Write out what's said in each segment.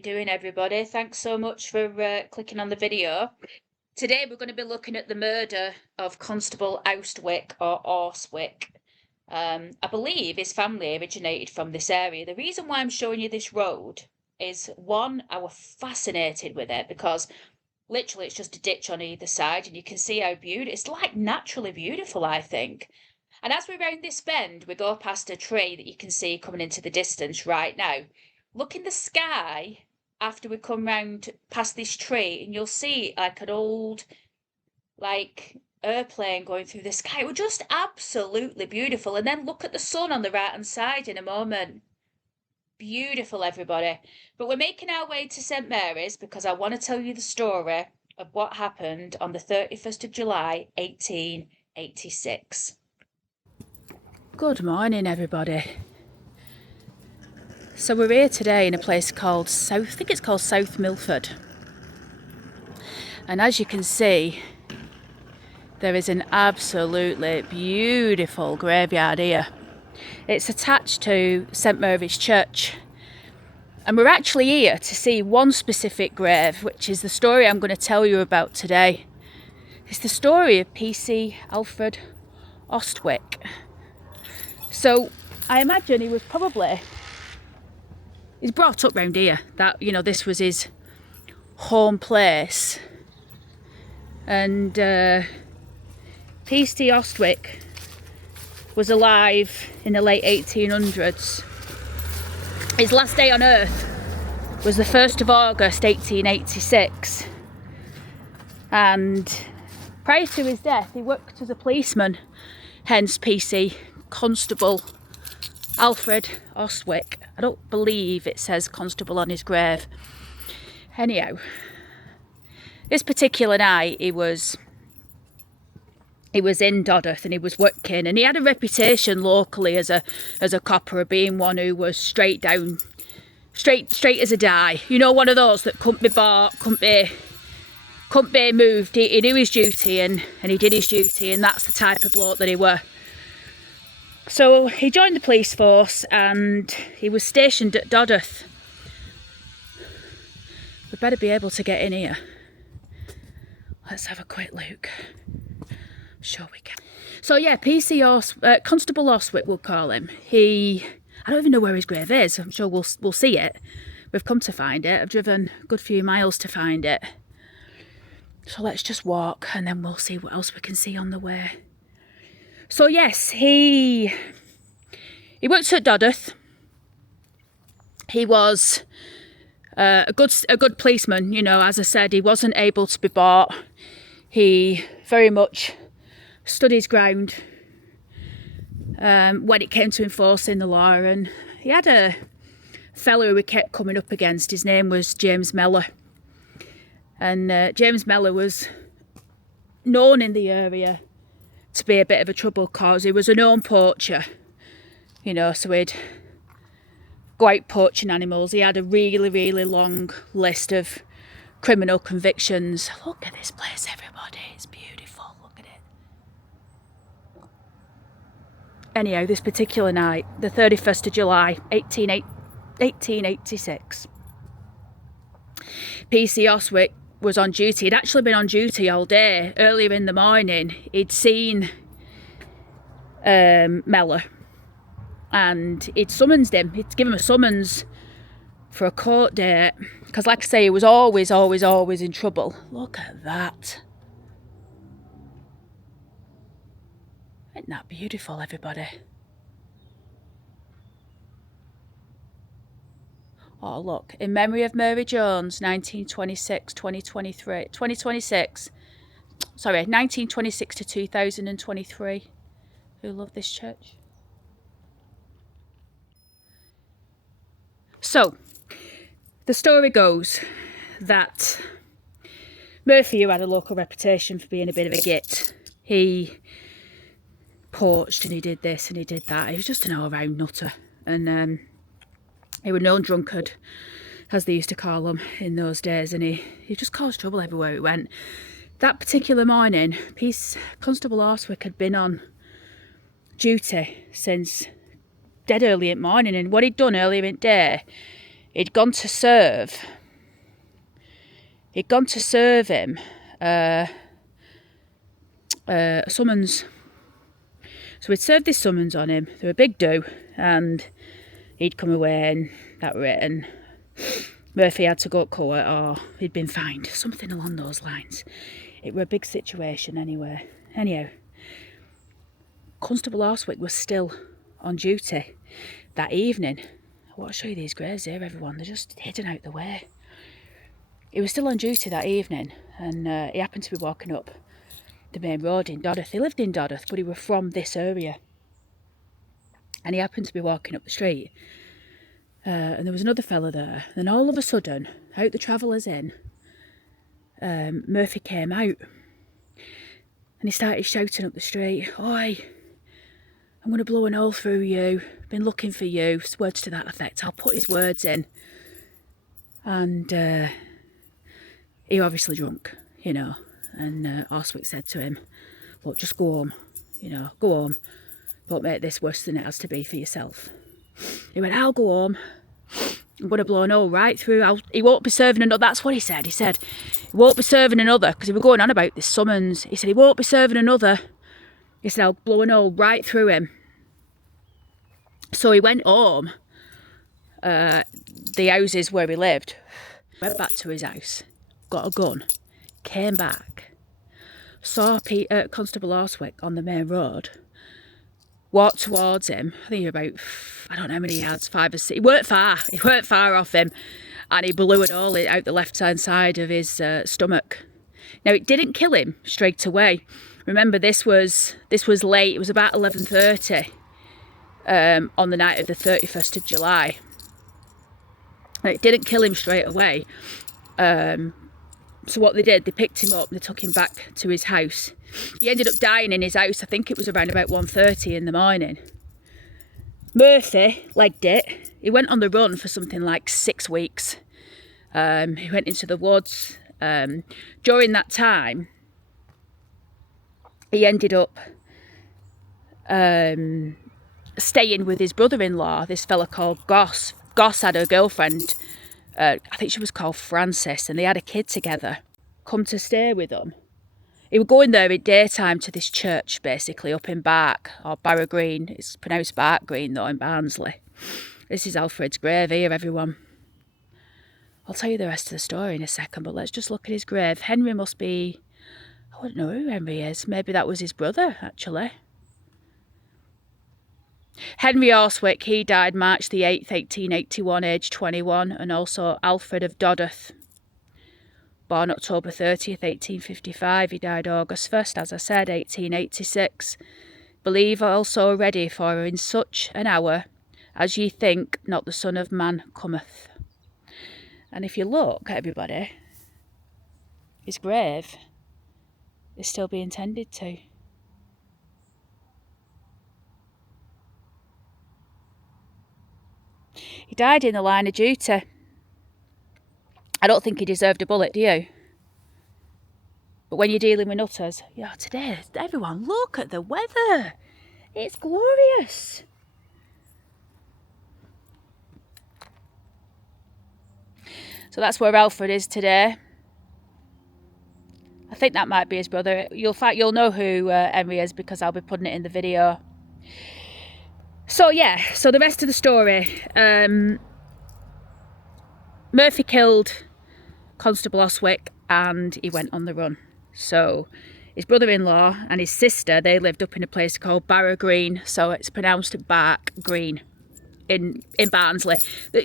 you doing, everybody? Thanks so much for clicking on the video. Today we're going to be looking at the murder of Constable Austwick or Austwick. I believe his family originated from this area. The reason why I'm showing you this road is, one, I was fascinated with it because literally it's just a ditch on either side and you can see how beautiful, it's like naturally beautiful, I think. And as we round this bend, we go past a tree that you can see coming into the distance right now. Look in the sky after we come round past this tree and you'll see like an old airplane going through the sky. It was just absolutely beautiful. And then look at the sun on the right hand side in a moment. Beautiful, everybody. But we're making our way to St Mary's because I want to tell you the story of what happened on the 31st of July 1886. Good morning, everybody. So we're here today in a place called South Milford. And as you can see, there is an absolutely beautiful graveyard here. It's attached to St Mary's Church. And we're actually here to see one specific grave, which is the story I'm going to tell you about today. It's the story of PC Alfred Austwick. So I imagine he's brought up round here, that, you know, this was his home place. And PC Austwick was alive in the late 1800s. His last day on earth was the 1st of August 1886. And prior to his death, he worked as a policeman, hence PC, Constable Alfred Austwick. I don't believe it says Constable on his grave. Anyhow, this particular night he was in Dodworth and he was working, and he had a reputation locally as a copper, being one who was straight as a die. You know, one of those that couldn't be bought, couldn't be moved. He knew his duty and he did his duty, and that's the type of bloke that he were. So he joined the police force and he was stationed at Dodworth. We'd better be able to get in here. Let's have a quick look. I'm sure we can. So yeah, Constable Austwick, we'll call him. I don't even know where his grave is. I'm sure we'll see it. We've come to find it. I've driven a good few miles to find it. So let's just walk and then we'll see what else we can see on the way. So yes, he worked at Dodworth. He was a good policeman, you know. As I said, he wasn't able to be bought. He very much stood his ground when it came to enforcing the law, and he had a fellow who he kept coming up against. His name was James Mellor, and James Mellor was known in the area to be a bit of a trouble cause. He was a known poacher, you know, so he'd go out poaching animals. He had a really, really long list of criminal convictions. Look at this place, everybody. It's beautiful. Look at it. Anyhow, this particular night, the 31st of July, 1886, PC Austwick was on duty. He'd actually been on duty all day. Earlier in the morning, he'd seen Mellor and he'd summoned him. He'd given him a summons for a court date because, like I say, he was always in trouble. Look at that. Isn't that beautiful, everybody? Oh, look. In memory of Mary Jones, 1926 to 2023. Who loved this church? So, the story goes that Murphy, who had a local reputation for being a bit of a git, he poached and he did this and he did that. He was just an all-round nutter. And he was known drunkard, as they used to call him in those days, and he just caused trouble everywhere he went. That particular morning, Constable Austwick had been on duty since dead early in the morning, and what he'd done earlier in the day, He'd gone to serve him a summons. So he'd served this summons on him. They were a big do, and he'd come away and that were it, and Murphy had to go to court, or he'd been fined, something along those lines. It were a big situation anyway. Anyhow, Constable Alfred was still on duty that evening. I want to show you these graves here, everyone. They're just hidden out the way. He was still on duty that evening, and he happened to be walking up the main road in Dodworth. He lived in Dodworth, but he was from this area. And he happened to be walking up the street. And there was another fella there. Then all of a sudden, out the Travellers Inn, Murphy came out. And he started shouting up the street, "Oi, I'm going to blow an hole through you. Been looking for you." Words to that effect. I'll put his words in. And he was obviously drunk, you know. And Austwick said to him, "Look, just go home. You know, go home. Don't make this worse than it has to be for yourself." He went, "I'll go home. I'm going to blow an hole right through. He won't be serving another." That's what he said. He said, "He won't be serving another," because he was going on about this summons. He said, "He won't be serving another." He said, "I'll blow an hole right through him." So he went home, the houses where he lived, went back to his house, got a gun, came back, saw Constable Austwick on the main road, walked towards him. I think he was about, I don't know how many yards, 5 or 6. He weren't far off him, and he blew it all out the left-hand side of his stomach. Now, it didn't kill him straight away. Remember, this was late. It was about 11:30 on the night of the 31st of July. And it didn't kill him straight away. So what they did, they picked him up, they took him back to his house. He ended up dying in his house. I think it was around about 1:30 in the morning. Murphy legged it. He went on the run for something like 6 weeks. He went into the woods. During that time, he ended up staying with his brother-in-law, this fella called Goss. Goss had a girlfriend, I think she was called Frances, and they had a kid together, come to stay with them. He was going there at daytime to this church, basically, up in Bark, or Barrow Green. It's pronounced Bark Green, though, in Barnsley. This is Alfred's grave here, everyone. I'll tell you the rest of the story in a second, but let's just look at his grave. Henry must be, I don't know who Henry is. Maybe that was his brother, actually. Henry Austwick, he died March the 8th, 1881, aged 21, and also Alfred of Dodworth, born October 30th, 1855. He died August 1st, as I said, 1886. Believe also ready, for in such an hour as ye think not the Son of Man cometh. And if you look, everybody, his grave is still being tended to. He died in the line of duty. I don't think he deserved a bullet, do you? But when you're dealing with nutters, yeah, today, everyone, look at the weather. It's glorious. So that's where Alfred is today. I think that might be his brother. You'll know who Henry is, because I'll be putting it in the video. So yeah, so the rest of the story. Murphy killed Constable Austwick and he went on the run. So his brother-in-law and his sister, they lived up in a place called Barrow Green, so it's pronounced Bark Green in Barnsley. The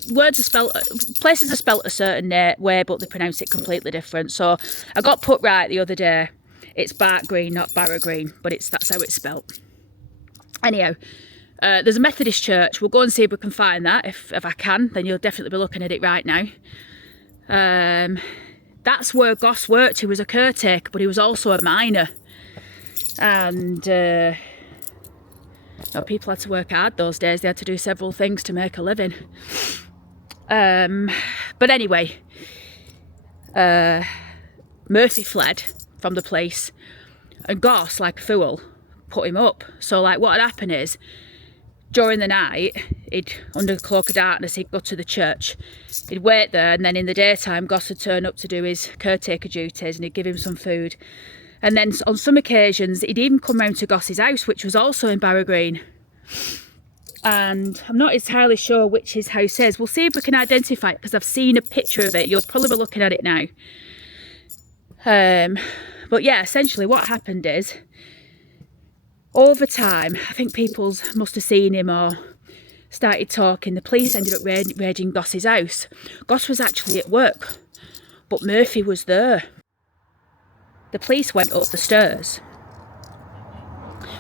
places are spelt a certain way, but they pronounce it completely different. So I got put right the other day. It's Bark Green, not Barrow Green, but that's how it's spelt. Anyhow, there's a Methodist church. We'll go and see if we can find that. If I can, then you'll definitely be looking at it right now. That's where Goss worked. He was a caretaker, but he was also a miner. And people had to work hard those days. They had to do several things to make a living. But anyway, Murphy fled from the place, and Goss, like a fool, put him up. So like what had happened is, during the night, he'd, under the cloak of darkness, he'd go to the church. He'd wait there, and then in the daytime, Goss would turn up to do his caretaker duties, and he'd give him some food. And then on some occasions, he'd even come round to Goss's house, which was also in Barrow Green. And I'm not entirely sure which his house is. We'll see if we can identify it, because I've seen a picture of it. You'll probably be looking at it now. But yeah, essentially what happened is, over time, I think people must have seen him or started talking. The police ended up raiding Goss's house. Goss was actually at work, but Murphy was there. The police went up the stairs,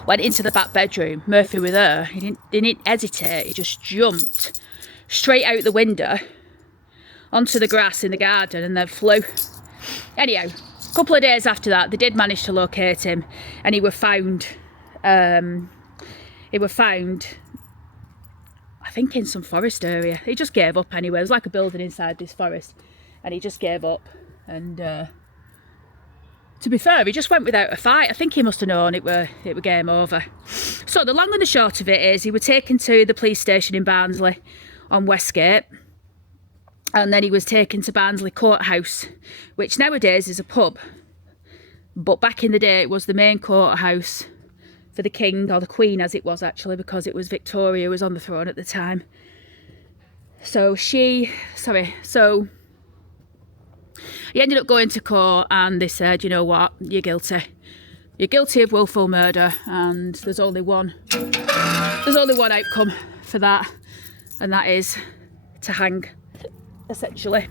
went into the back bedroom. Murphy was there. He didn't hesitate. He just jumped straight out the window onto the grass in the garden and then flew. Anyhow, a couple of days after that, they did manage to locate him, and he was found. I think in some forest area. He just gave up anyway. It was like a building inside this forest, and he just gave up. And to be fair, he just went without a fight. I think he must have known it were game over. So the long and the short of it is, he was taken to the police station in Barnsley on Westgate, and then he was taken to Barnsley Courthouse, which nowadays is a pub, but back in the day it was the main courthouse for the king, or the queen as it was actually, because it was Victoria who was on the throne at the time. So he ended up going to court, and they said, you know what, you're guilty. You're guilty of willful murder, and there's only one outcome for that, and that is to hang, essentially.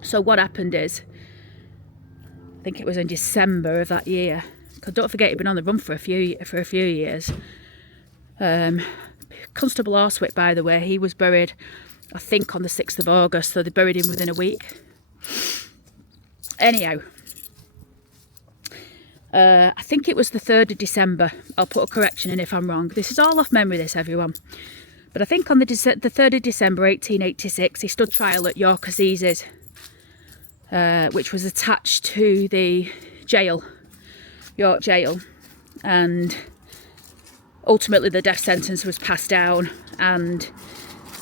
So what happened is, I think it was in December of that year, because don't forget he'd been on the run for a few years. Constable Alfred, by the way, he was buried, I think, on the 6th of August, so they buried him within a week. Anyhow, I think it was the 3rd of December. I'll put a correction in if I'm wrong. This is all off memory, this, everyone. But I think on the 3rd of December 1886, he stood trial at York Assizes, which was attached to the jail, York Jail, and ultimately the death sentence was passed down, and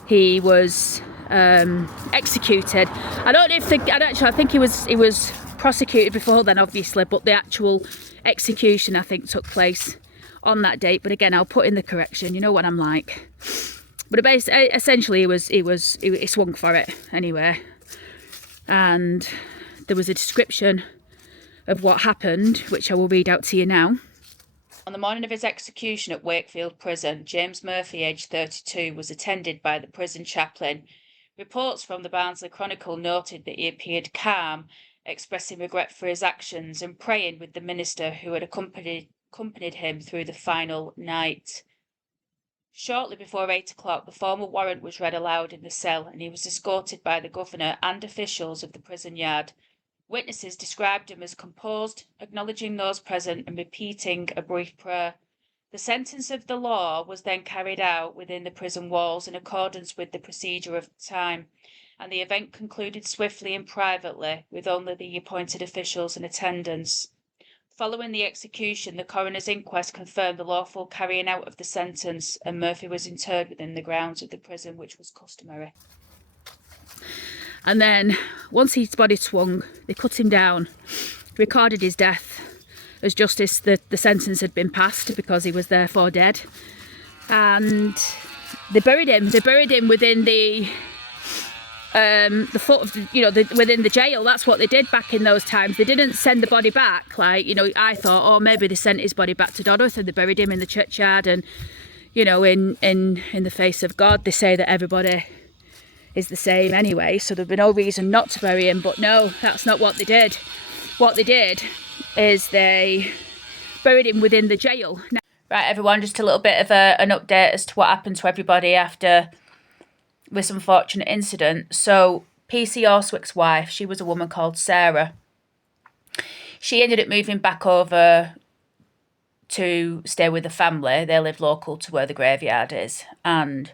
he was executed. I think he was prosecuted before then, obviously, but the actual execution, I think, took place on that date. But again, I'll put in the correction. You know what I'm like. But essentially, he swung for it anyway, and there was a description of what happened, which I will read out to you now. On the morning of his execution at Wakefield Prison, James Murphy, aged 32, was attended by the prison chaplain. Reports from the Barnsley Chronicle noted that he appeared calm, expressing regret for his actions and praying with the minister who had accompanied him through the final night. Shortly before 8 o'clock, the formal warrant was read aloud in the cell, and he was escorted by the governor and officials of the prison yard. Witnesses described him as composed, acknowledging those present and repeating a brief prayer. The sentence of the law was then carried out within the prison walls in accordance with the procedure of the time, and the event concluded swiftly and privately, with only the appointed officials in attendance. Following the execution, the coroner's inquest confirmed the lawful carrying out of the sentence, and Murphy was interred within the grounds of the prison, which was customary. And then, once his body swung, they cut him down, recorded his death as justice, the sentence had been passed because he was therefore dead. And they buried him within the foot of within the jail. That's what they did back in those times. They didn't send the body back. I thought, oh, maybe they sent his body back to Dodworth and they buried him in the churchyard, and in the face of God, they say that everybody is the same anyway, so there'd be no reason not to bury him. But no, that's not what they did. What they did is they buried him within the jail. Now, right, everyone, just a little bit of an update as to what happened to everybody after this unfortunate incident. So PC Austwick's wife, she was a woman called Sarah. She ended up moving back over to stay with the family. They lived local to where the graveyard is, and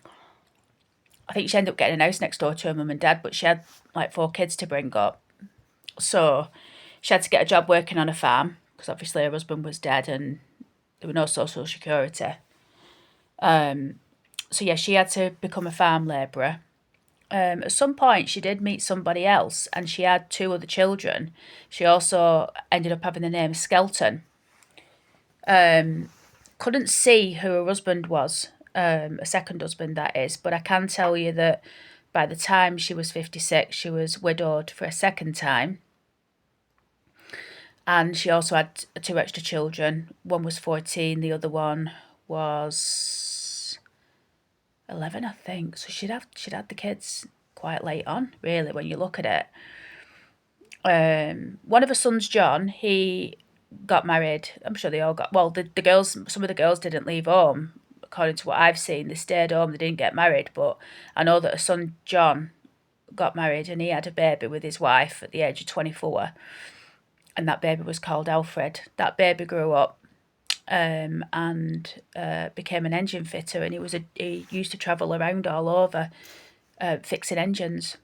I think she ended up getting a house next door to her mum and dad, but she had like 4 kids to bring up. So she had to get a job working on a farm, because obviously her husband was dead and there was no social security. So yeah, she had to become a farm labourer. At some point, she did meet somebody else, and she had 2 other children. She also ended up having the name Skelton. Couldn't see who her husband was, a second husband that is, but I can tell you that by the time she was 56, she was widowed for a second time. And she also had 2 extra children. One was 14, the other one was 11, I think. So she'd had the kids quite late on, really, when you look at it. One of her sons, John, he got married. I'm sure they all got, well, the girls, some of the girls didn't leave home, according to what I've seen. They stayed home, they didn't get married, but I know that her son, John, got married and he had a baby with his wife at the age of 24. And that baby was called Alfred. That baby grew up and became an engine fitter, and he used to travel around all over fixing engines.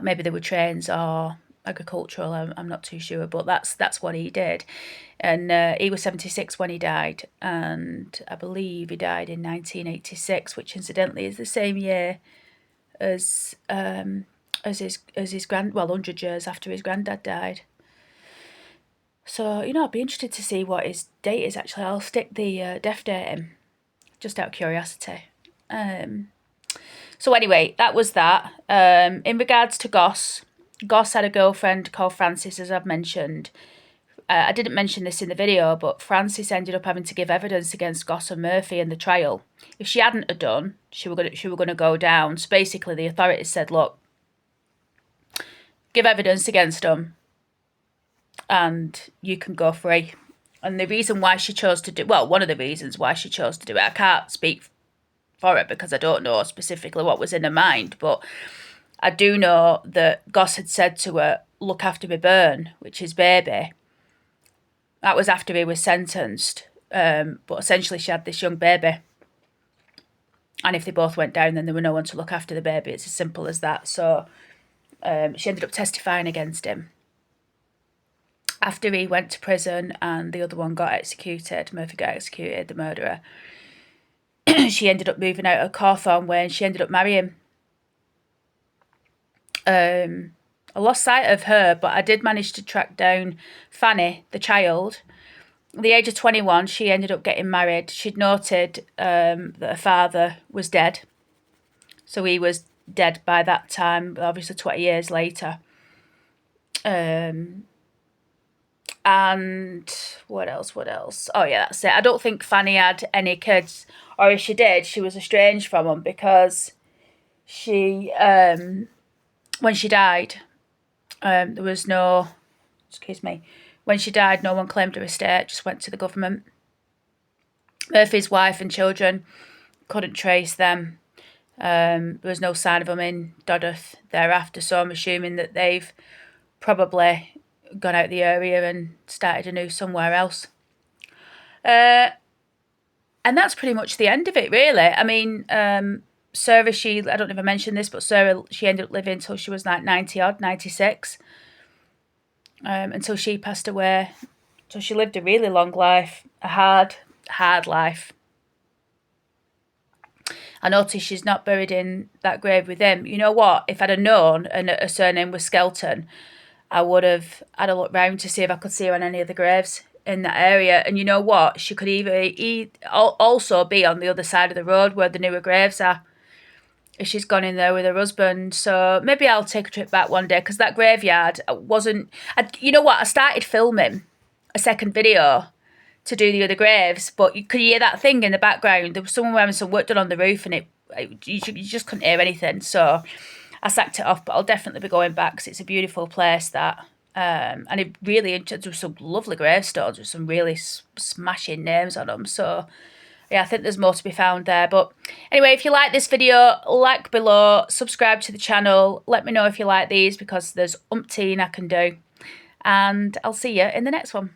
Maybe they were trains or agricultural, I'm not too sure, but that's what he did. And he was 76 when he died, and I believe he died in 1986, which incidentally is the same year as his 100 years after his granddad died. So, I'd be interested to see what his date is actually. I'll stick the death date in, just out of curiosity. So anyway, that was that. In regards to Goss had a girlfriend called Frances, as I've mentioned. I didn't mention this in the video, but Frances ended up having to give evidence against Goss and Murphy in the trial. If she hadn't have done, she were going to go down. So basically, the authorities said, look, give evidence against them, and you can go free. And the reason why she chose to do, well, one of the reasons why she chose to do it, I can't speak for it because I don't know specifically what was in her mind, but I do know that Goss had said to her, look after me Byrne, which is baby. That was after he was sentenced, but essentially she had this young baby, and if they both went down, then there were no one to look after the baby. It's as simple as that. So she ended up testifying against him. After he went to prison and the other one got executed, Murphy got executed, the murderer, she ended up moving out of Cawthorne Way and she ended up marrying. I lost sight of her, but I did manage to track down Fanny, the child. At the age of 21, she ended up getting married. She'd noted that her father was dead. So he was dead by that time, obviously 20 years later. And what else? Oh, yeah, that's it. I don't think Fanny had any kids, or if she did, she was estranged from them because she, when she died, there was no, when she died, no one claimed her estate, just went to the government. Murphy's wife and children couldn't trace them. There was no sign of them in Dodworth thereafter, so I'm assuming that they've probably gone out the area and started anew somewhere else. And that's pretty much the end of it, really. I mean, Sarah, I don't know if I mentioned this, but Sarah, she ended up living until she was like 96, until she passed away. So she lived a really long life, a hard life. I noticed she's not buried in that grave with him. You know what? If I'd have known and her surname was Skelton, I would have had a look round to see if I could see her on any of the graves in that area. And you know what? She could also be on the other side of the road where the newer graves are, if she's gone in there with her husband. So maybe I'll take a trip back one day, because that graveyard wasn't... you know what? I started filming a second video to do the other graves, but you could hear that thing in the background. There was someone having some work done on the roof, and you just couldn't hear anything. So I sacked it off, but I'll definitely be going back because it's a beautiful place, that. And it really, there's some lovely gravestones with some really smashing names on them. So yeah, I think there's more to be found there. But anyway, if you like this video, like below, subscribe to the channel. Let me know if you like these, because there's umpteen I can do. And I'll see you in the next one.